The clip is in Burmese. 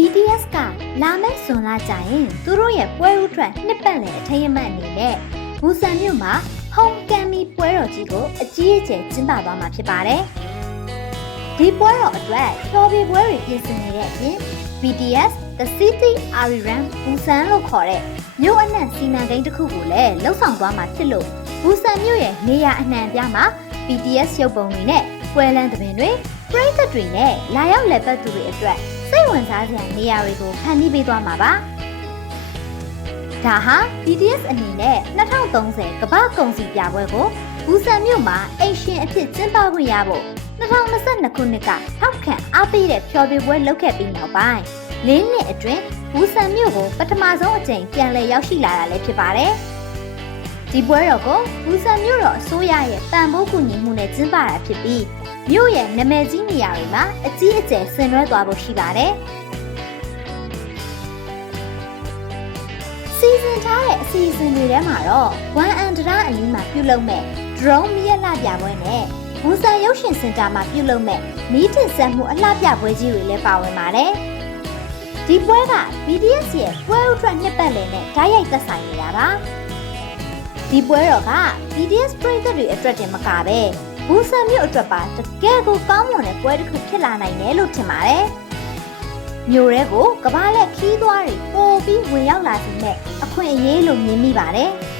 BTS ကလာမယ့်ဇွန်လကျရင်သူတို့ရဲ့ပွဲဥထွက်နှစ်ပတ်လည်အထိမ်းအမှတ်အနေနဲ့ဘူဆန်မြို့မှာ Homecoming ပွဲတော်ကြီးကိုအကြီးအကျယ်ကျင်းပသွားမှာဖြစ်ပါတယ်။ဒီပွဲတော်အတွက်ဖျော်ဖြေပွဲတွေပြင်ဆင်နေတဲ့အပြင် BTS The City Ariran Busan လို့ခေါ်တဲ့မြို့အနှံ့စီမံကိန်းတစ်ခုကိုလည်းလှုပ်ဆောင်သွားမှာဖြစ်လို့ဘူဆန်မြို့ရဲ့နေရာအနှံ့ပြားမှာ BTS ရုပ်ပုံတွေနဲ့ပွဲလမ်းသဘင်တွေပရိသတ်တွေနဲ့လာရောက်လည်ပတ်သူတွေအတွက်စိတ်ဝင်စားစရာနေရာတွေကိုဖန်တီးပေးသွားမှာပါ။ဒါဟာ BTS အနေနဲ့2030ကမ္ဘာကုန်စည်ပြပွဲကိုဘူဆန်မြို့မှာအိမ်ရှင်အဖြစ်ကျင်းပခွင့်ရဖို့2022ခုနှစ်ကထောက်ခံအားပေးတဲ့ဖျော်ဖြေပွဲလုပ်ခဲ့ပြီးနောက်ပိုင်း၄နှစ်အတွင်းဘူဆန်မြို့ကိုပထမဆုံးအကြိမ်ပြန်လည်ရောက်ရှိလာတာလည်းဖြစ်ပါတယ်။ဒီပွဲတော်ကိုဘူဆန်မြို့တော်အစိုးရရဲ့ပံ့ပိုးကူညီမှုနဲ့ကျင်းပတာဖြစ်ပြီးမြို့ရဲ့နာမည်ကြီးနေရာတွေမှာအကြီးအကျယ်ဆင်နွှဲသွားဖို့ရှိပါတယ်။စီစဉ်ထားတဲ့အစီအစဉ်တွေထဲမှာတော့ဝန်အန်ဒရာအနီးမှာပြုလုပ်မဲ့ drone မီးရလှပြပွဲနဲ့ဘူဆန်ရုပ်ရှင်စင်တာမှာပြုလုပ်မဲ့မီးတင်ဆက်မှုအလှပြပွဲကြီးတွေလည်းပါဝင်ပါတယ်။ဒီပွဲက BTS ရဲ့ပွဲဥထွက်နှစ်ပတ်လည်နဲ့ဓာတ်ရိုက်သက်ဆိုင်နေတာပါ။ဒီပွဲတော်က BTS ပရိသတ်တွေအတွက်တင်မကပဲဘူဆန်မြို့အတွက်ပါတကယ်ကိုကောင်းမွန်တဲ့ပွဲတစ်ခုဖြစ်လာနိုင်တယ်လို့ထင်ပါတယ်။မြို့ရဲကိုကမ္ဘာလက်ခီးသွားတွေပို့ပြီးဝင်ရောက်လာစေမဲ့အခွင့်အရေးလို့မြင်မိပါတယ်။